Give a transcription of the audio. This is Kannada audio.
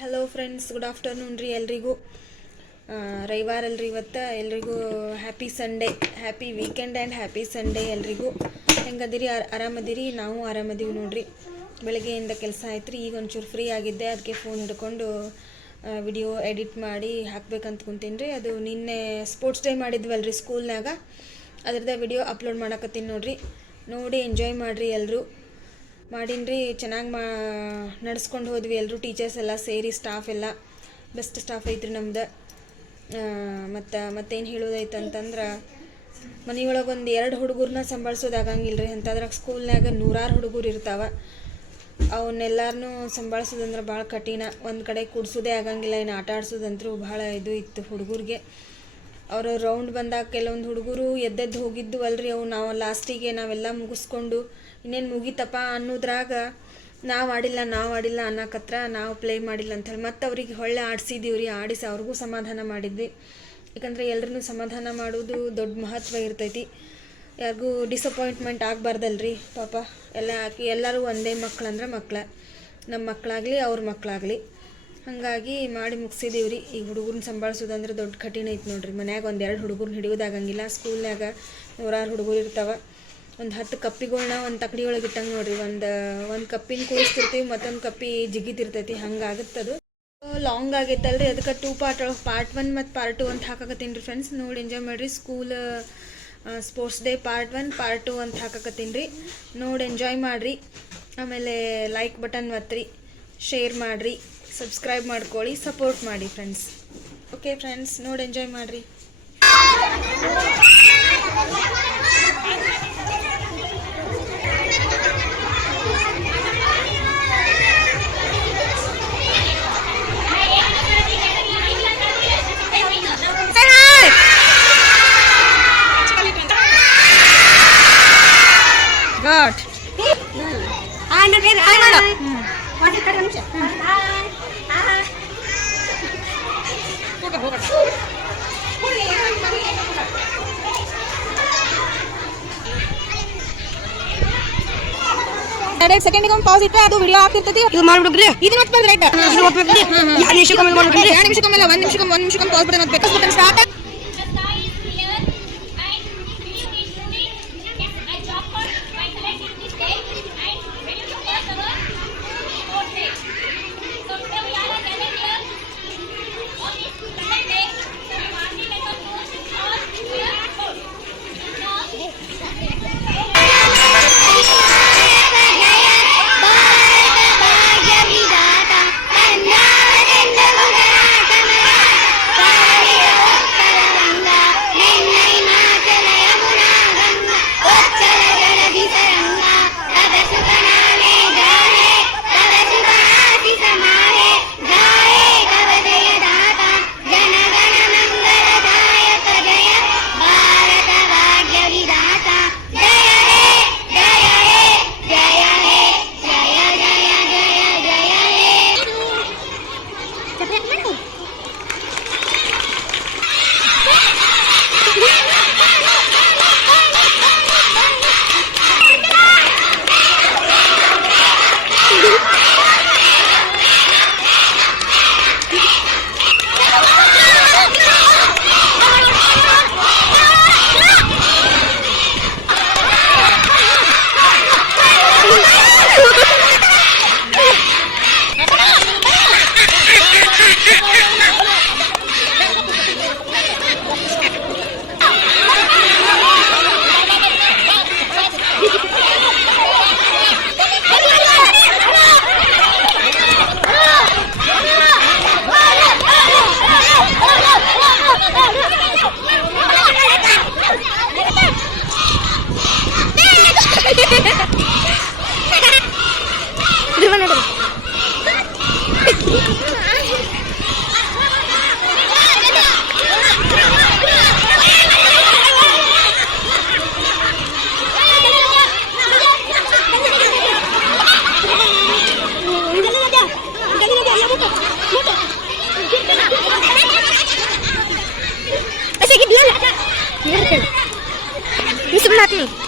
ಹಲೋ ಫ್ರೆಂಡ್ಸ್, ಗುಡ್ ಆಫ್ಟರ್ನೂನ್ ರೀ ಎಲ್ರಿಗೂ. ರವಿವಾರ ಅಲ್ರಿ ಇವತ್ತು. ಎಲ್ರಿಗೂ happy Sunday, happy weekend and happy Sunday ಎಲ್ರಿಗೂ. ಹೆಂಗದಿರಿ? ಆರಾಮದಿರಿ? ನಾವು ಆರಾಮದೀವಿ ನೋಡ್ರಿ. ಬೆಳಗ್ಗೆಯಿಂದ ಕೆಲಸ ಆಯ್ತು ರೀ. ಈಗ ಒಂಚೂರು ಫ್ರೀ ಆಗಿದ್ದೆ, ಅದಕ್ಕೆ ಫೋನ್ ಹಿಡ್ಕೊಂಡು ವಿಡಿಯೋ ಎಡಿಟ್ ಮಾಡಿ ಹಾಕ್ಬೇಕಂತ ಕುಂತೀನಿ ರೀ. ಅದು ನಿನ್ನೆ ಸ್ಪೋರ್ಟ್ಸ್ ಡೇ ಮಾಡಿದ್ವಲ್ರಿ ಸ್ಕೂಲ್ನಾಗ, ಅದ್ರದ್ದು ವಿಡಿಯೋ ಅಪ್ಲೋಡ್ ಮಾಡಕತ್ತೀನಿ ನೋಡ್ರಿ. ನೋಡಿ ಎಂಜಾಯ್ ಮಾಡಿರಿ ಎಲ್ಲರೂ. ಮಾಡೀನಿ ಚೆನ್ನಾಗಿ ನಡೆಸ್ಕೊಂಡು ಹೋದ್ವಿ ಎಲ್ಲರೂ, ಟೀಚರ್ಸ್ ಎಲ್ಲ ಸೇರಿ. ಸ್ಟಾಫ್ ಎಲ್ಲ ಬೆಸ್ಟ್ ಸ್ಟಾಫ್ ಐತ್ರಿ ನಮ್ದು. ಮತ್ತೇನು ಹೇಳೋದೈತೆ ಅಂತಂದ್ರೆ, ಮನೆಯೊಳಗೆ ಒಂದು 2 ಹುಡುಗರನ್ನ ಸಂಭಾಳಿಸೋದಾಗಂಗಿಲ್ಲ ರೀ. ಅಂಥದ್ರಾಗ ಸ್ಕೂಲ್ನಾಗ 100 ಹುಡುಗರು ಇರ್ತಾವೆ. ಅವನ್ನೆಲ್ಲರನ್ನೂ ಸಂಭಾಳಿಸೋದಂದ್ರೆ ಭಾಳ ಕಠಿಣ. ಒಂದು ಕಡೆ ಕೂಡ್ಸೋದೇ ಆಗಂಗಿಲ್ಲ, ಇನ್ನು ಆಟ ಆಡ್ಸೋದಂತರೂ ಭಾಳ ಇದು ಇತ್ತು ಹುಡುಗರಿಗೆ. ಅವರು ರೌಂಡ್ ಬಂದಾಗ ಕೆಲವೊಂದು ಹುಡುಗರು ಎದ್ದೆದ್ದು ಹೋಗಿದ್ದು ಅಲ್ರಿ. ಅವು ನಾವು ಲಾಸ್ಟಿಗೆ ನಾವೆಲ್ಲ ಮುಗಿಸ್ಕೊಂಡು ಇನ್ನೇನು ಮುಗಿತಪ್ಪ ಅನ್ನೋದ್ರಾಗ ನಾವು ಆಡಿಲ್ಲ ಅನ್ನಕತ್ರ, ನಾವು ಪ್ಲೇ ಮಾಡಿಲ್ಲ ಅಂಥೇಳಿ ಮತ್ತೆ ಅವ್ರಿಗೆ ಹೊಳ್ಳೆ ಆಡಿಸಿದ್ದೀವಿ ರೀ. ಆಡಿಸಿ ಅವ್ರಿಗೂ ಸಮಾಧಾನ ಮಾಡಿದ್ವಿ. ಯಾಕಂದರೆ ಎಲ್ಲರನ್ನೂ ಸಮಾಧಾನ ಮಾಡೋದು ದೊಡ್ಡ ಮಹತ್ವ ಇರ್ತೈತಿ. ಯಾರಿಗೂ ಡಿಸಪಾಯಿಂಟ್ಮೆಂಟ್ ಆಗಬಾರ್ದಲ್ರಿ ಪಾಪ. ಎಲ್ಲರೂ ಒಂದೇ ಮಕ್ಕಳಂದ್ರೆ ನಮ್ಮ ಮಕ್ಕಳಾಗಲಿ ಅವ್ರ ಮಕ್ಕಳಾಗಲಿ, ಹಾಗಾಗಿ ಮಾಡಿ ಮುಗಿಸಿದೀವಿ ರೀ. ಈಗ ಹುಡುಗರನ್ನ ಸಂಭಾಳಿಸೋದಂದ್ರೆ ದೊಡ್ಡ ಕಠಿಣ ಐತೆ ನೋಡ್ರಿ. ಮನ್ಯಾಗ 1-2 ಹುಡುಗರನ್ನ ಹಿಡಿಯೋದಾಗಂಗಿಲ್ಲ. ಸ್ಕೂಲ್ನಾಗ 100 ಹುಡುಗರು ಇರ್ತಾವೆ. ಒಂದು 10 ಕಪ್ಪಿಗಳನ್ನ ಒಂದು ತಕ್ಕಡಿ ಒಳಗೆ ಇಟ್ಟಂಗೆ ನೋಡ್ರಿ. ಒಂದು ಕಪ್ಪಿನ ಕೂಡಿಸ್ತಿರ್ತೀವಿ, ಮತ್ತೊಂದು ಕಪ್ಪಿ ಜಿಗಿತಿರ್ತೈತಿ. ಹಂಗಾಗುತ್ತದು. ಲಾಂಗ್ ಆಗೈತಲ್ರಿ, ಅದಕ್ಕೆ 2 ಪಾರ್ಟ್ ಒಳಗೆ ಪಾರ್ಟ್ 1 ಮತ್ತು ಪಾರ್ಟ್ 2 ಅಂತ ಹಾಕಕತ್ತೀನಿ ರೀ ಫ್ರೆಂಡ್ಸ್. ನೋಡಿ ಎಂಜಾಯ್ ಮಾಡಿರಿ. ಸ್ಪೋರ್ಟ್ಸ್ ಡೇ ಪಾರ್ಟ್ 1 ಪಾರ್ಟ್ 2 ಅಂತ ಹಾಕಕತ್ತೀನಿ ರೀ. ನೋಡಿ ಎಂಜಾಯ್ ಮಾಡಿರಿ. ಆಮೇಲೆ ಲೈಕ್ ಬಟನ್ ಒತ್ತಿರಿ, ಶೇರ್ ಮಾಡಿರಿ, ಸಬ್ಸ್ಕ್ರೈಬ್ ಮಾಡ್ಕೊಳ್ಳಿ, ಸಪೋರ್ಟ್ ಮಾಡಿ ಫ್ರೆಂಡ್ಸ್. ಓಕೆ ಫ್ರೆಂಡ್ಸ್, ನೋಡಿ ಎಂಜಾಯ್ ಮಾಡಿರಿ. God. ಸೆಕೆಂಡಿಗೆ ಒಂದು ಪಾಸ್ ಇಟ್ಟರೆ ಅದು ವಿಡಿಯೋ ಆಗ್ತಿರ್ತೈತಿ. ಇದು ಮಾಡ್ಬಿಡ್ರಿ. ಇದು ನೋಡ್ಬೇಕು ರೈಟ್. ಇದು ನೋಡ್ಬೇಕು. 2 ನಿಮಿಷಕ್ಕೊಮ್ಮೆ ಮಾಡ್ಬಿಡ್ರಿ. 2 ನಿಮಿಷಕ್ಕೊಮ್ಮೆ 1 ನಿಮಿಷಕ್ಕೊಮ್ಮೆ ಪಾಸ್ ಬಿಡೋದು ಬೇಕು. ಸ್ಟಾರ್ಟ್. Ini sebelah nih.